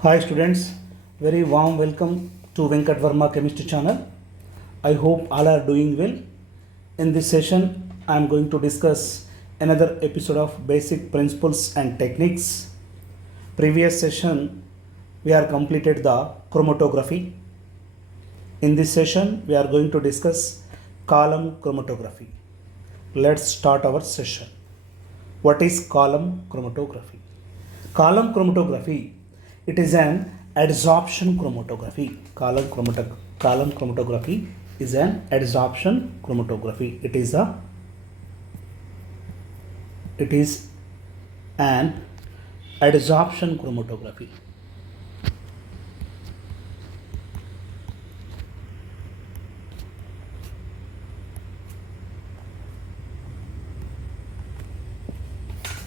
Hi students, very warm welcome to Venkat Varma Chemistry channel. I hope all are doing well. In this session, I am going to discuss another episode of Basic Principles and Techniques. Previous session, we are completed the chromatography. In this session, we are going to discuss column chromatography. Let's start our session. What is column chromatography? Column chromatography, it is an adsorption chromatography. Column chromatography is an adsorption chromatography. It is an adsorption chromatography.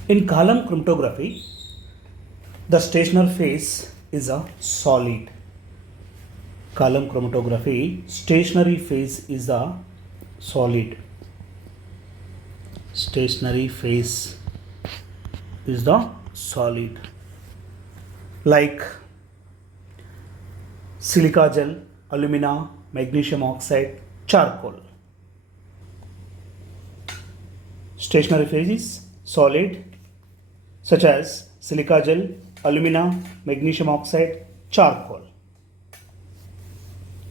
In column chromatography, the stationary phase is a solid. Column chromatography, stationary phase is a solid. Stationary phase is the solid. Like silica gel, alumina, magnesium oxide, charcoal. Stationary phase is solid, such as silica gel, alumina, magnesium oxide, charcoal.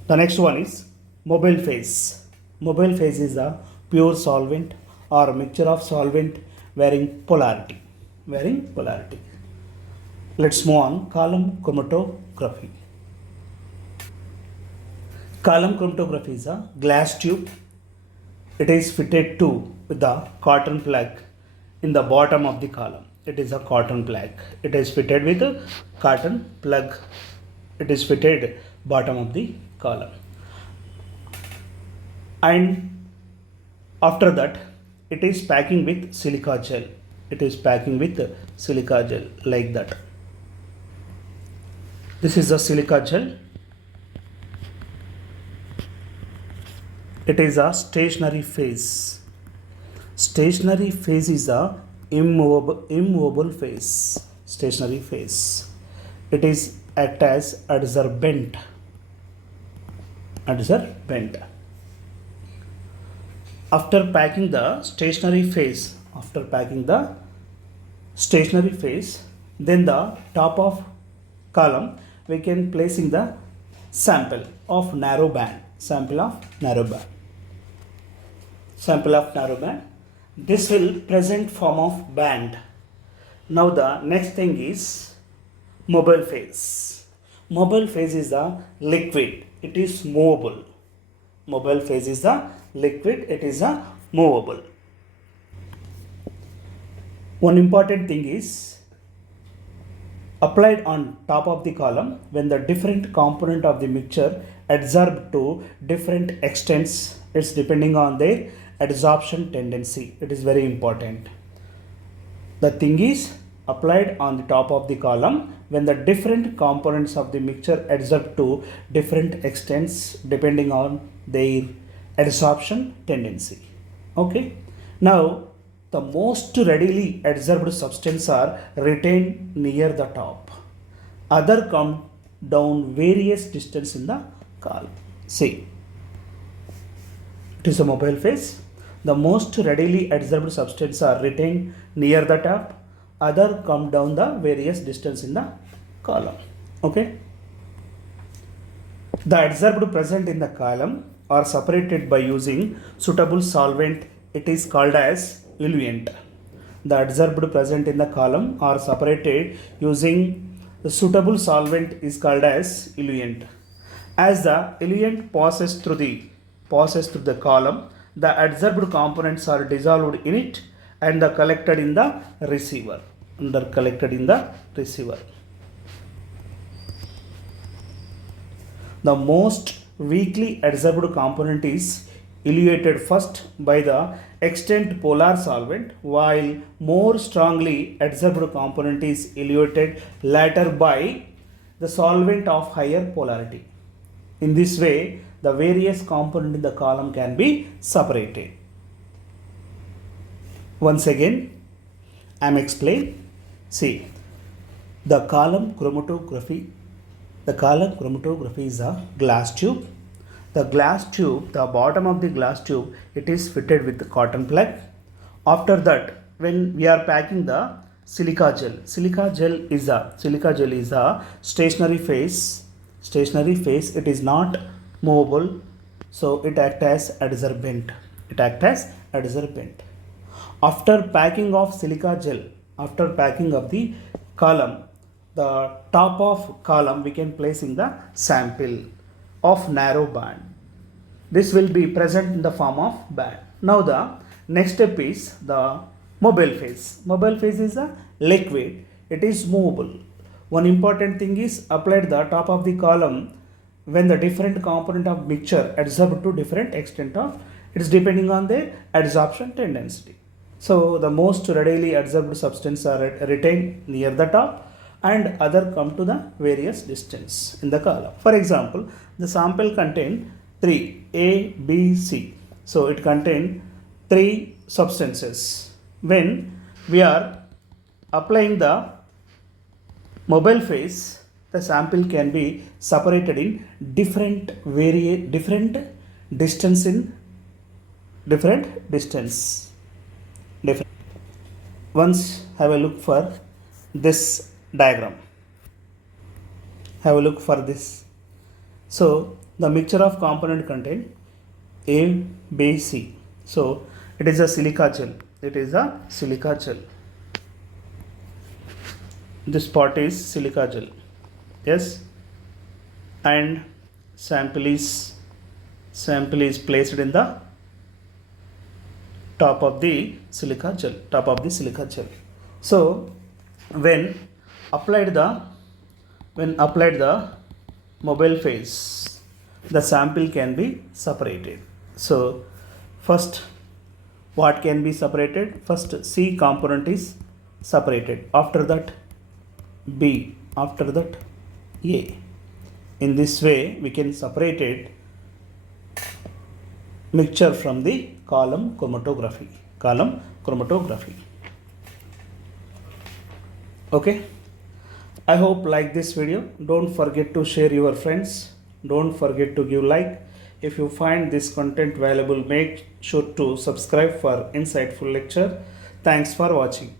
The next one is mobile phase. Mobile phase is a pure solvent or mixture of solvent varying polarity. Let's move on. Column chromatography. Column chromatography is a glass tube. It is fitted to with the cotton plug in the bottom of the column. It is a cotton plug. It is fitted with a cotton plug. It is fitted bottom of the column. And after that, it is packing with silica gel. It is packing with silica gel like that. This is a silica gel. It is a stationary phase. Stationary phase is a immovable phase. Stationary phase. It is act as adsorbent. After packing the stationary phase, then the top of column we can placing the sample of narrow band. This will present form of band. Now the next thing is mobile phase. Mobile phase is the liquid. It is movable. Mobile phase is the liquid. It is a movable. One important thing is applied on top of the column when the different component of the mixture adsorb to different extents. It's depending on their adsorption tendency. It is very important. The thing is applied on the top of the column when the different components of the mixture adsorb to different extents depending on their adsorption tendency. Okay. Now the most readily adsorbed substance are retained near the top. Other come down various distance in the column. See, it is a mobile phase. The most readily adsorbed substance are retained near the top. Other come down the various distance in the column. Okay. The adsorbed present in the column are separated by using suitable solvent. It is called as eluent. The adsorbed present in the column are separated using the suitable solvent is called as eluent. As the eluent passes through the column, the adsorbed components are dissolved in it and collected in the receiver. The most weakly adsorbed component is eluated first by the extant polar solvent, while more strongly adsorbed component is eluated later by the solvent of higher polarity. In this way, the various components in the column can be separated. Once again, I am explaining. See, The column chromatography. The column chromatography is a glass tube. The glass tube, the bottom of the glass tube, it is fitted with the cotton plug. After that, when we are packing the silica gel is a stationary phase. Stationary phase, it is not movable, so it acts as adsorbent. It acts as adsorbent. After packing of silica gel, after packing of the column, the top of column we can place in the sample of narrow band. This will be present in the form of band. Now the next step is the mobile phase. Mobile phase is a liquid. It is movable. One important thing is applied the top of the column when the different component of mixture adsorb to different extent of, it is depending on the adsorption tendency. So the most readily adsorbed substance are retained near the top and other come to the various distance in the column. For example, the sample contain 3 A, B, C. So it contain 3 substances. When we are applying the mobile phase, the sample can be separated in different distance in different distance. Once have a look for this diagram. Have a look for this. So the mixture of component contain A, B, C. So it is a silica gel. It is a silica gel. This part is silica gel. Yes. And sample is placed in the top of the silica gel. So when applied the mobile phase, the sample can be separated. So first, what can be separated? First, C component is separated. After that, B. After that, A. In this way, we can separate it mixture from the column chromatography. Okay. I hope like this video. Don't forget to share your friends. Don't forget to give like. If you find this content valuable, make sure to subscribe for insightful lecture. Thanks for watching.